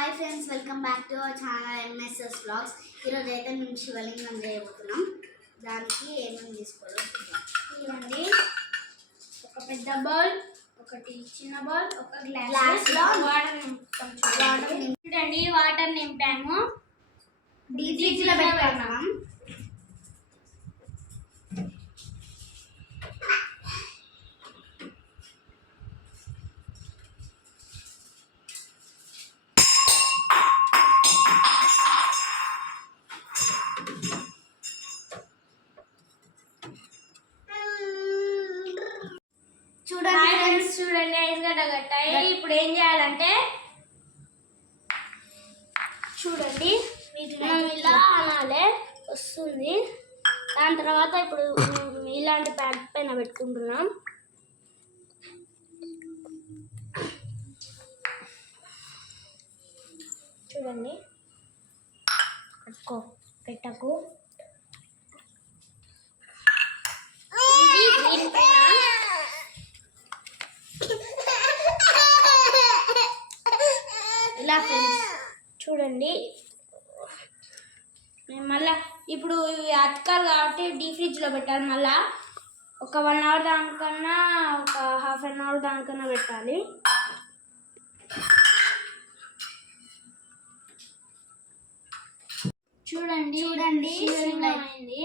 Hi friends, welcome back to our channel MSS vlogs. ఈరోజు అయితే మేము శివలింగం చేయబోతున్నాం. దానికి ఏమేమి తీసుకోవాలో చూడండి. ఒక పెద్ద బౌల్, ఒకటి చిన్న బౌల్, ఒక గ్లాస్లో వాటర్ చూడండి. వాటర్ నింపాము, డీప్ ఫ్రిడ్జ్లో పెట్టుకున్నాం. చూడండి ఐస్ గడ్డ కట్టాయి. ఇప్పుడు ఏం చేయాలంటే చూడండి, మనం ఇలా అనాలే వస్తుంది. దాని తర్వాత ఇప్పుడు ఇలాంటి ప్యాడ్ పైన పెట్టుకుంటున్నాం. చూడండి, పెట్టకు ఇలా ఫ్రెండ్స్. చూడండి, మేము మళ్ళీ ఇప్పుడు ఇవి అతకాలి కాబట్టి డీప్ ఫ్రిడ్జ్లో పెట్టాలి. మళ్ళీ ఒక 1 అవర్ దానికన్నా, ఒక ½ an hour దానికన్నా పెట్టాలి. చూడండి అయింది.